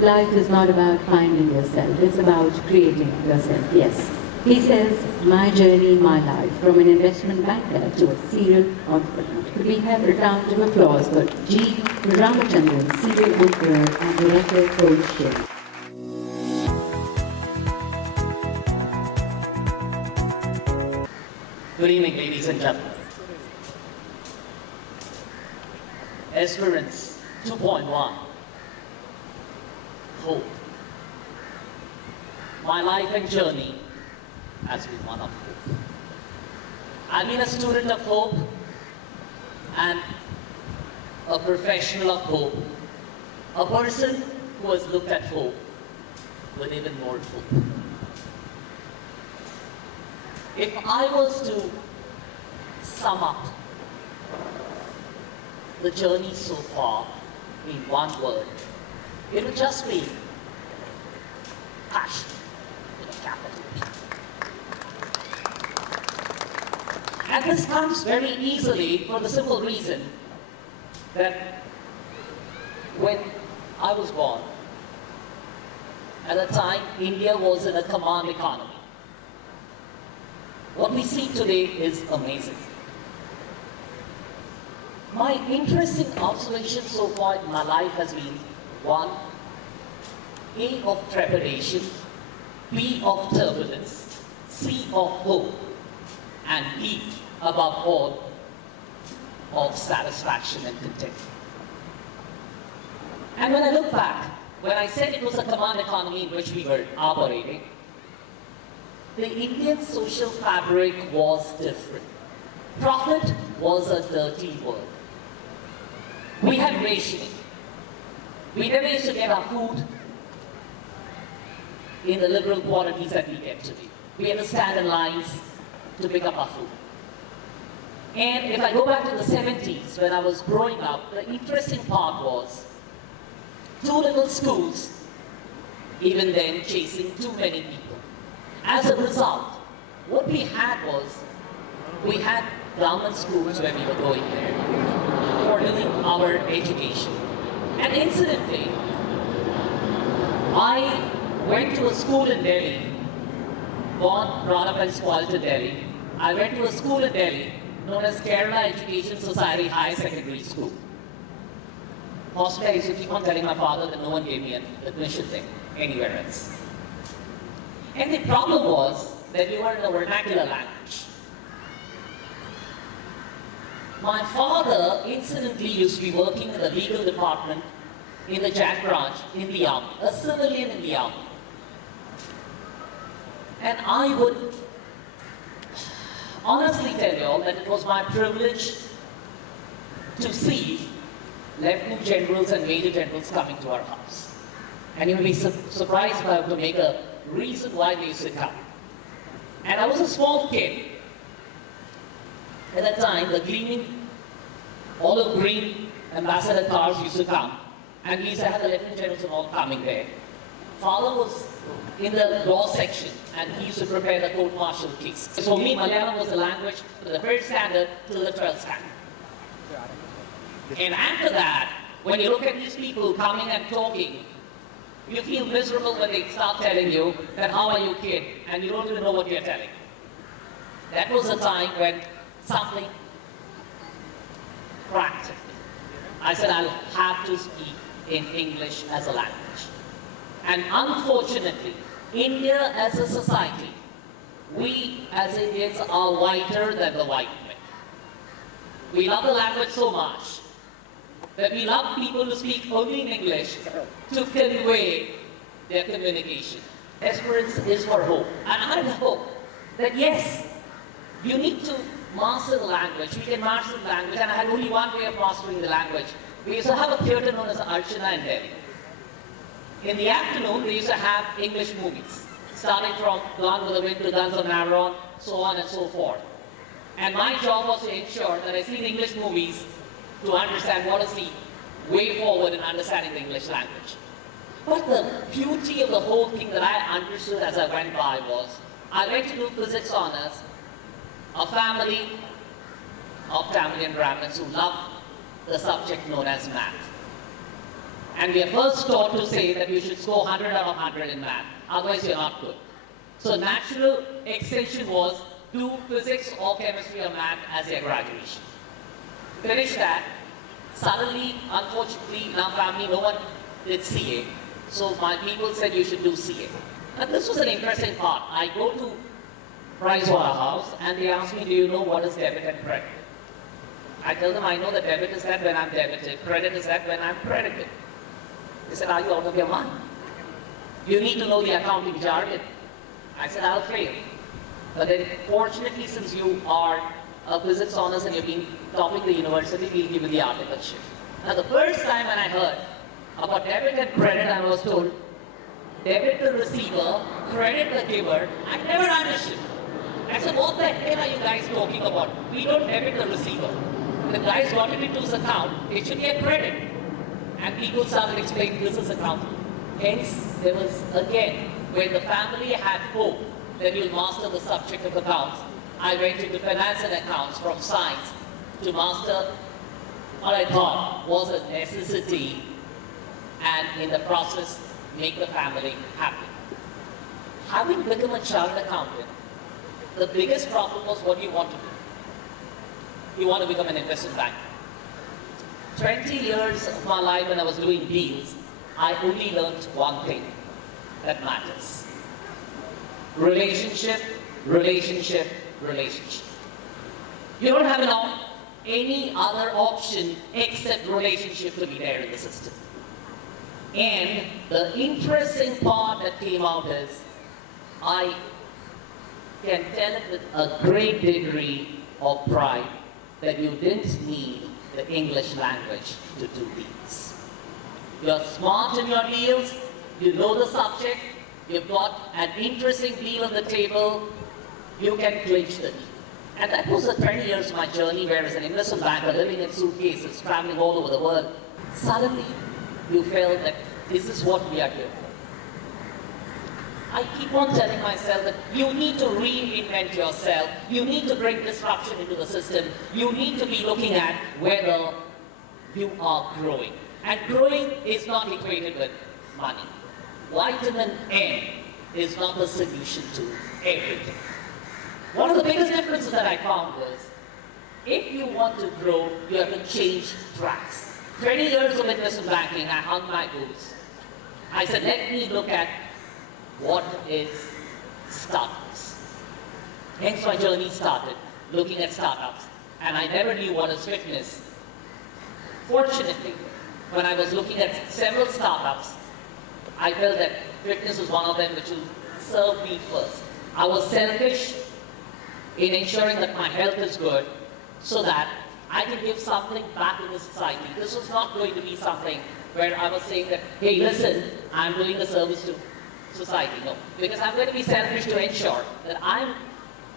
life is not about finding yourself, it's about creating yourself, yes. He says, my journey, my life, from an investment banker to a serial entrepreneur. Could we have a round of applause for G. Ramachandran, serial entrepreneur and director, Conclave. Good evening, ladies and gentlemen. Esperance 2.1. Hope. My life and journey has been one of hope. I've been a student of hope and a professional of hope, a person who has looked at hope with even more hope. If I was to sum up the journey so far in one word, it would just be passion with a capital P. And this comes very easily for the simple reason that when I was born, at the time India was in a command economy. What we see today is amazing. My interesting observation so far in my life has been 1, A of trepidation, B of turbulence, C of hope, and D, above all, of satisfaction and contentment. And when I look back, when I said it was a command economy in which we were operating, the Indian social fabric was different. Profit was a dirty word. We had rationing. We never used to get our food in the liberal quantities that we get today. We had to stand in lines to pick up our food. And if I go back to the 70s, when I was growing up, the interesting part was 2 little schools, even then chasing too many people. As a result, what we had was, we had government schools where we were going there for doing our education. And incidentally, I went to a school in Delhi, born, brought up and spoiled to Delhi. I went to a school in Delhi known as Kerala Education Society High Secondary School. Possibly I used to keep on telling my father that no one gave me an admission there, anywhere else. And the problem was that we were in a vernacular language. My father, incidentally, used to be working in the legal department in the JAG branch in the army, a civilian in the army. And I would honestly tell you all that it was my privilege to see lieutenant generals and major generals coming to our house. And you will be surprised if I have to make a reason why they used to come. And I was a small kid. At that time, the gleaming olive green ambassador cars used to come, and we used to have the lieutenant generals and all coming there. Father was in the law section, and he used to prepare the court-martial case. So for me, Malayalam was the language from the 1st standard till the 12th standard. And after that, when you look at these people coming and talking, you feel miserable when they start telling you that how are you, kid, and you don't even know what you're telling. That was a time when something cracked. I said I'll have to speak in English as a language. And unfortunately, India as a society, we as Indians are whiter than the white men. We love the language so much that we love people to speak only in English to convey their communication. Esperance is for hope. And I hope that yes, you need to master the language. We can master the language, and I had only one way of mastering the language. We used to have a theatre known as Archana in Delhi. In the afternoon, we used to have English movies, starting from Gone with the Wind to Guns of Navarone, so on and so forth. And my job was to ensure that I see the English movies to understand what is the way forward in understanding the English language. But the beauty of the whole thing that I understood as I went by was, I went to do physics honors, a family of Tamilian Brahmins who loved the subject known as math. And we are first taught to say that you should score 100 out of 100 in math, otherwise you're not good. So natural extension was do physics or chemistry or math as your graduation. Finish that. Suddenly, unfortunately, in our family, no one did CA. So my people said you should do CA. And this was an interesting part. I go to Pricewaterhouse and they ask me, do you know what is debit and credit? I tell them I know that debit is that when I'm debited, credit is that when I'm credited. They said, are you out of your mind? You need to know the accounting jargon. I said, I'll fail. But then fortunately, since you are a physics honors and you've been topping the university, we'll give you the articleship. Now the first time when I heard about debit and credit, I was told, debit the receiver, credit the giver. I never understood. I said, what the hell are you guys talking about? We don't debit the receiver. The guy's got it into his account, it should get credit. And people started explaining this is accounting. Hence, there was, again, when the family had hope that you'll master the subject of accounts, I went into finance and accounts from science to master what I thought was a necessity and in the process make the family happy. Having become a chartered accountant, the biggest problem was what you want to do. You want to become an investment banker. 20 years of my life when I was doing deals, I only learned one thing that matters. Relationship, relationship, relationship. You don't have any other option except relationship to be there in the system. And the interesting part that came out is, I can tell it with a great degree of pride that you didn't need the English language to do deals. You're smart in your deals, you know the subject, you've got an interesting deal on the table, you can clinch the deal. And that was the 20 years of my journey where as an investment banker living in suitcases, traveling all over the world, suddenly you felt that this is what we are doing. I keep on telling myself that you need to reinvent yourself, you need to bring disruption into the system, you need to be looking at whether you are growing. And growing is not equated with money. Vitamin N is not the solution to everything. One of the biggest differences that I found was, if you want to grow, you have to change tracks. 20 years of investment banking, I hung my boots. I said, let me look at what is startups. Hence my journey started, looking at startups. And I never knew what is fitness. Fortunately, when I was looking at several startups, I felt that fitness was one of them which will serve me first. I was selfish in ensuring that my health is good so that I can give something back to the society. This was not going to be something where I was saying that, hey, listen, I'm doing a service to society. No, because I'm going to be selfish to ensure that I'm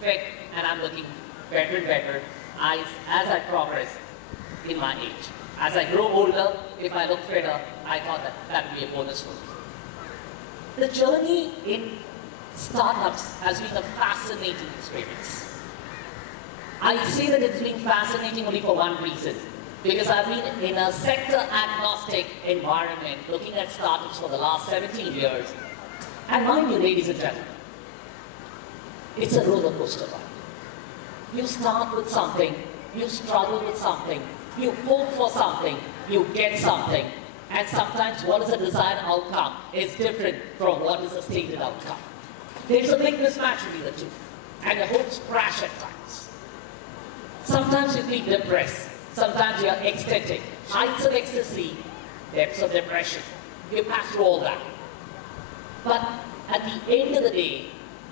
fit and I'm looking better and better as I progress in my age. As I grow older, if I look fitter, I thought that would be a bonus for me. The journey in startups has been a fascinating experience. I say that it's been fascinating only for one reason. Because I've been in a sector-agnostic environment looking at startups for the last 17 years. And mind you, ladies and gentlemen, it's a roller coaster ride. You start with something, you struggle with something, you hope for something, you get something, and sometimes what is the desired outcome is different from what is the stated outcome. There's a big mismatch between the two, and your hopes crash at times. Sometimes you feel depressed, sometimes you are ecstatic, heights of ecstasy, depths of depression. You pass through all that. But at the end of the day,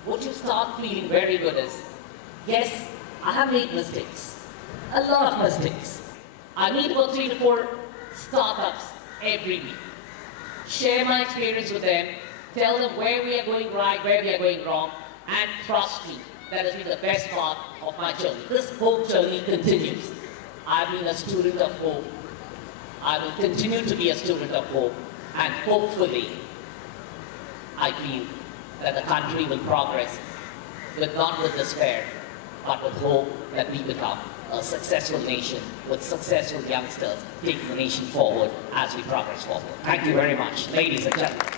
what you start feeling very good is, yes, I have made mistakes, a lot of mistakes. I meet about 3 to 4 startups every week. Share my experience with them, tell them where we are going right, where we are going wrong, and trust me, that has been the best part of my journey. This whole journey continues. I've been a student of hope. I will continue to be a student of hope, and hopefully, I feel that the country will progress, not with despair, but with hope that we become a successful nation with successful youngsters taking the nation forward as we progress forward. Thank you very much, ladies and gentlemen.